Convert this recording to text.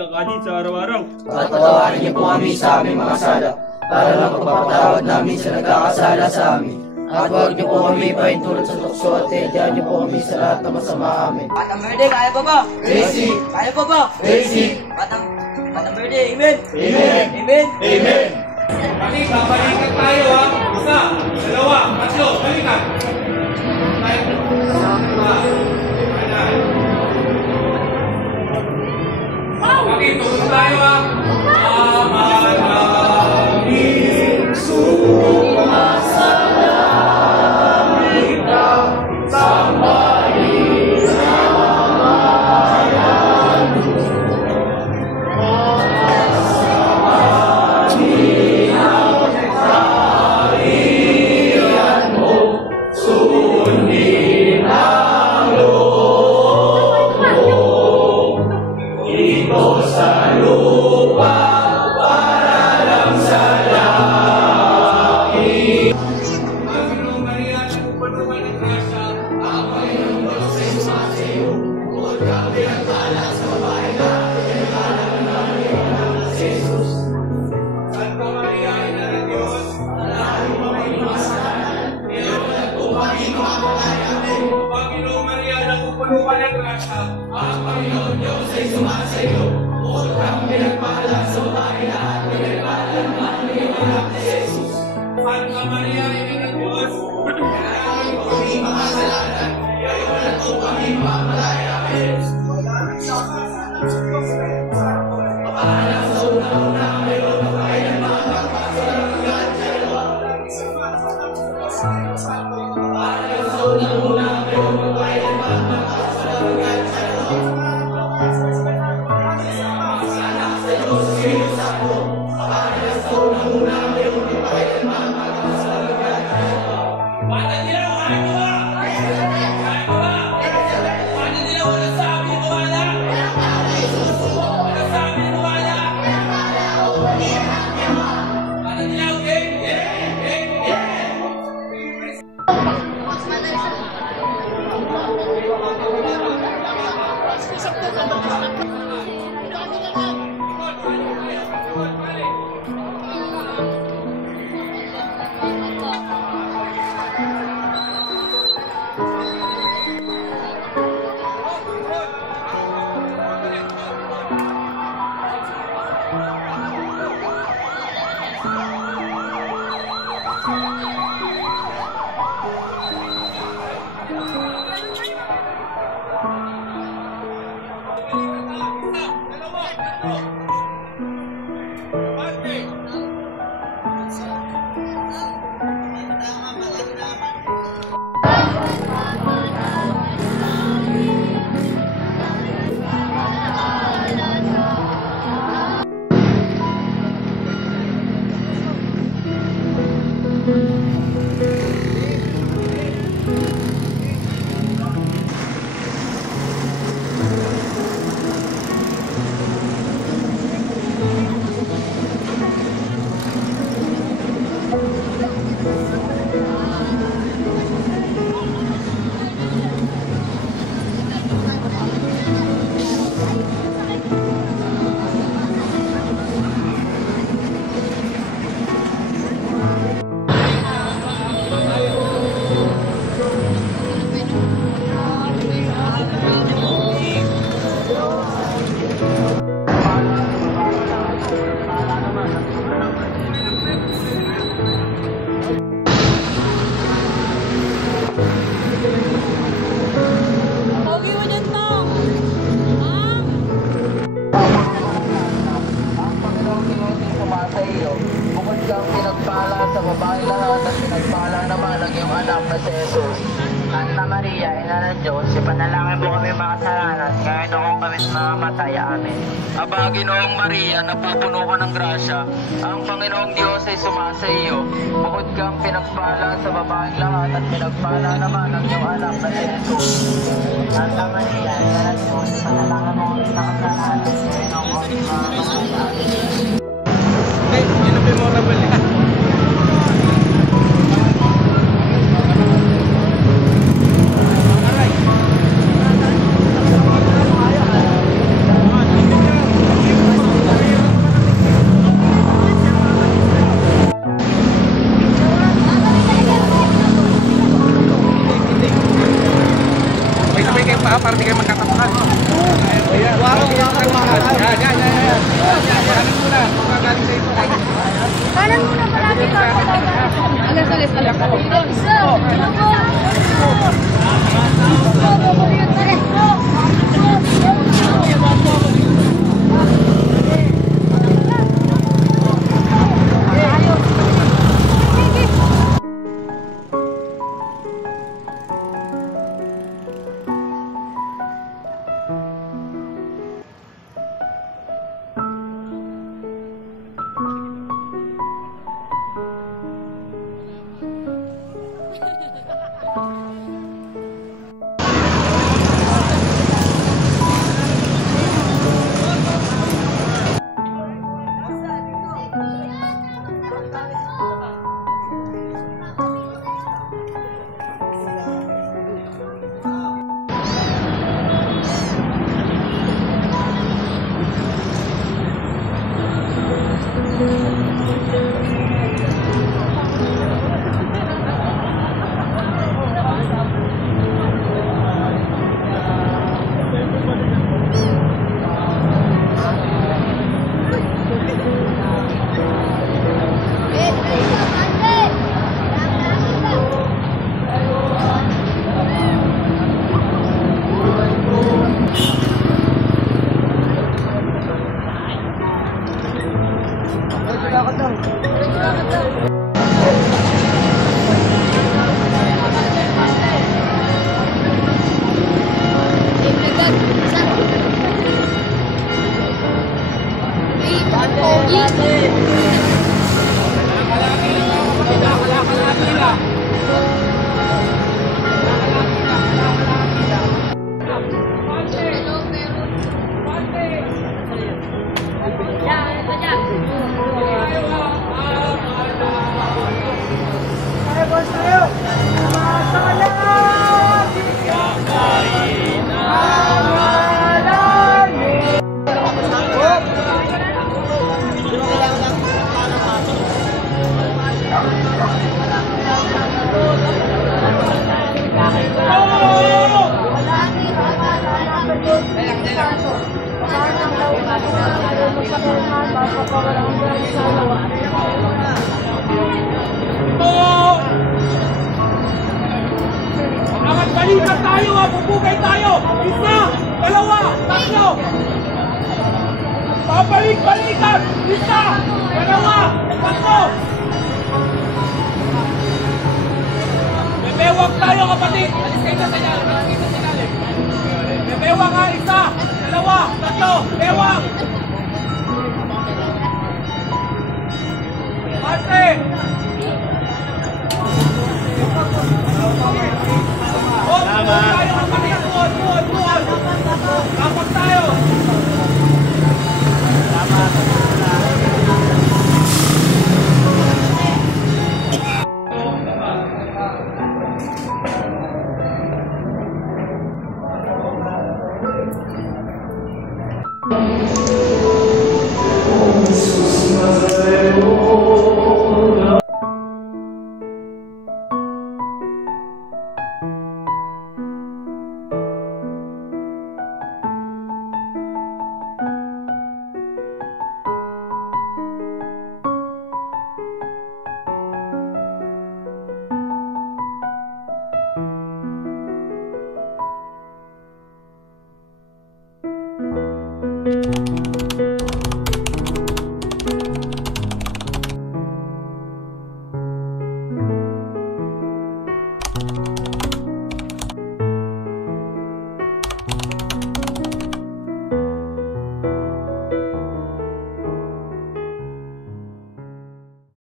kakanin sa araw-araw. At patawarin niyo po kami sa aming mga sala, para lang pagpapatawad namin sa nagkakasala sa amin. At huwag niyo po kami paintulot sa tukso at tedyan niyo po kami sa lahat na masama amin. Batang Verde, kaya pa ba? Basic! Kaya pa ba? Basic! Batang Verde, amen! Amen! Amen! Amen! Kami, babalikan tayo ha. Isa, dalawa, tatlo, balikan. Kami, tulog tayo ha. Maraming sumasalamit ka sa maliit na bayan. Masasabi ang kaharian mo, sundin ang loob mo. Ito sa lupa para lang sa langit. Panginoong Maria, nagpupunuan ng grasya, ang Panginoong Diyos ay sumasayo. Bukod ka pinagpala sa babae na pinagpala namin ang Jesus. Santa Maria, Ina ng Diyos, panalangin mo kami mga kasalanan, ngayon at kung maging makamatay amin. Panginoong Maria, nagpupunuan ng grasya, ang Panginoong Diyos ay sumasayo. Bukod kang pinagpala sa babae lahat, pinagpala namin ang anak ni Jesus. Santa Maria, Ina ng Diyos, panalangin mo kami mga kasalanan, ngayon at kung maging makamatay amin. Papalang sa unang-unang ngayon, babae ng mga kapasalanan sa dalawa. Papalang sa unang-unang ngayon, babae ng mga kapasalanan sa dalawa. Sana sa Diyos, Espiritu Santo, papalang sa unang-unang ngayon, babae ng mga kapasalanan sa dalawa. Bata nila, kaya mo ba? Kaya mo ba? Bata nila, wala sabi mo ba na? Wala sabi mo ba na? Bata nila, okay? Santa Maria, Ina ng Diyos, ipanalangin mo kami makasalanan, kahit akong kami mamatay, amin. Aba, Ginoong Maria, napupuno ka ng grasya, ang Panginoong Diyos ay sumasa iyo. Bukod kang pinagpala sa babaeng lahat at pinagpala naman ang iyong anak na si Jesus. Santa Maria, Ina ng Diyos, ipanalangin mo kami makasalanan, kahit akong kami mamatay, amin. Ay, yun ang memorable eh. Aray! para di kayo magkatapakan. Ayan. Yan. Kanan muna. Magagaling sa ito. Kanan muna marami ka. Alis. Balikan tayo, bubugay tayo! Isa, dalawa, tatlo! Balikan! Isa, dalawa, tatlo! Bebewag tayo, kapatid! Alis kayo sa ilalim. Bebewag nga, isa, dalawa, tatlo! Bewag! Marte! Dapat tayo! Thank you.